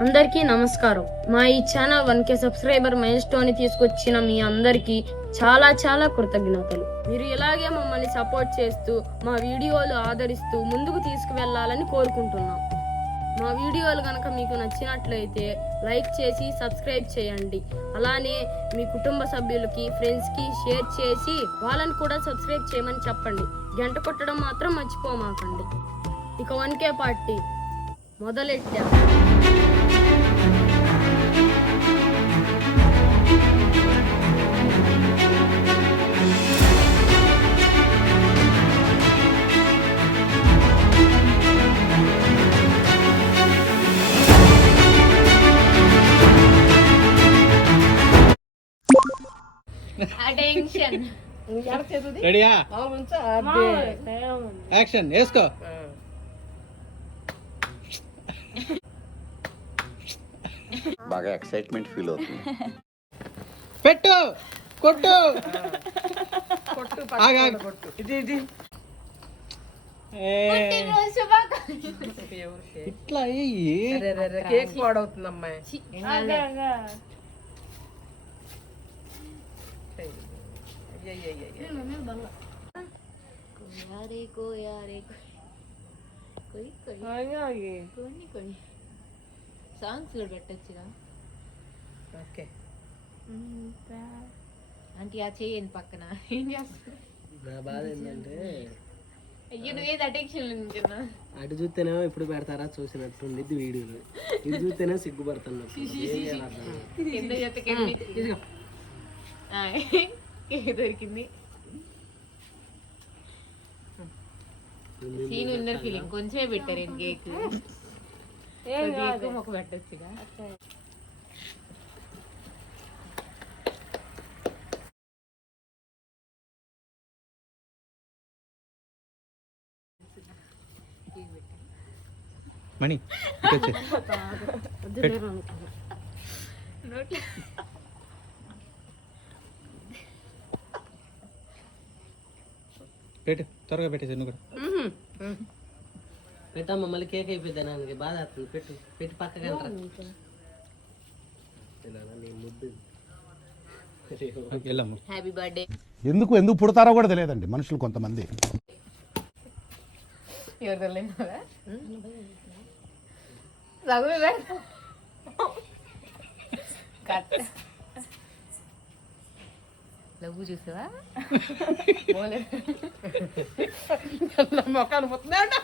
అందరికీ నమస్కారం. మా ఈ channel 1K subscriber mile stone తీసుకొచ్చిన మీ అందరికీ చాలా చాలా కృతజ్ఞతలు. మీరు ఇలాగే మమ్మల్ని సపోర్ట్ చేస్తూ మా వీడియోలు ఆదరిస్తూ ముందుకు తీసుకువెళ్ళాలని కోరుకుంటున్నాం. మా వీడియోలు కనుక మీకు నచ్చినట్లయితే లైక్ చేసి సబ్స్క్రైబ్ చేయండి. అలానే మీ కుటుంబ సభ్యులకి, ఫ్రెండ్స్కి షేర్ చేసి వాళ్ళని కూడా సబ్స్క్రైబ్ చేయమని చెప్పండి. గంట కొట్టడం మాత్రం మర్చిపోమాకండి. ఇక 1K పార్టీ మొదలెట్టా. అటెన్షన్ రెడీయా యాక్షన్ వేసుకో బాగా ఎక్సైట్మెంట్ ఫీల్ అవుతుంది. పెట్టు కొట్టు ఇట్లా కేక్ పాడవుతుంది అమ్మాయి. సాంగ్స్ కూడా పెట్టచ్చుగా. ఓకే అంటే ఆ చేయని పక్కన ఏం చేస్తా. నా బాధ ఏంటంటే అయ్యో నువ్వేది అటెన్షన్ ఉంటున్నా. అటు చూస్తేనేమో ఇప్పుడు పెడతారా చూసినట్టుంది వీడియోలు, ఇది చూస్తేనే సిగ్గుపడుతున్నట్టు. ఎందుకు చెత్తకండి దొరికింది. సీన్ ఉన్నర్ ఫీలింగ్ కొంచెమే పెట్టారు కేక్. ఒక పెట్టచ్చుగా. మణి పెట్టు త్వరగా పెట్టేసి నువ్వు కూడా పెట్టమ్మా, మళ్ళీ కేక్ అయిపోద్ది. నాకు బాధ అవుతుంది. పెట్టు పెట్టి పక్కగా ముద్దు వెళ్ళమ్మ. Happy birthday. ఎందుకు పుడతారో కూడా తెలియదండి మనుషులు కొంతమంది. ఎవరు తెలియదు రఘు లఘు చూసావా మొక్కలు పోతున్నాడు.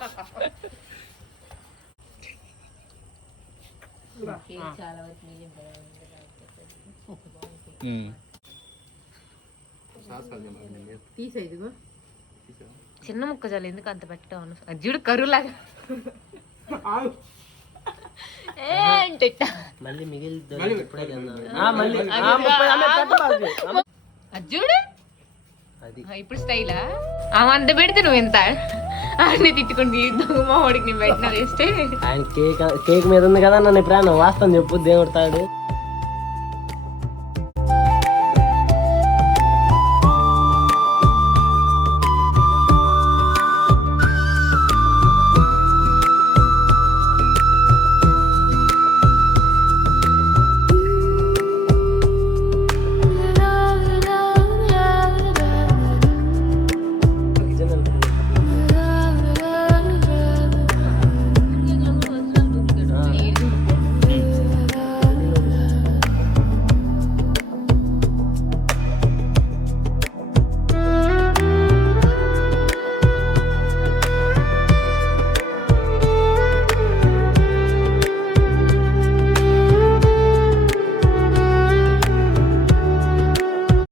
చాలా వరకు తీసేదిగో చిన్న ముక్క చాలు. ఎందుకు అంత పెట్టాను అజ్జుడు కరులాగా మళ్ళీ మిగిలి అజ్జుడు ఇప్పుడు స్టైలా ఆమె అంత పెడితే నువ్వు ఎంత అన్ని తిట్టుకుని మా వాడికి నేను పెట్టినా వేస్తే. ఆయన కేక్ మీద ఉంది కదా, నన్ను ప్రాణం వాస్తవం చెప్పు దేవుడు తాడు.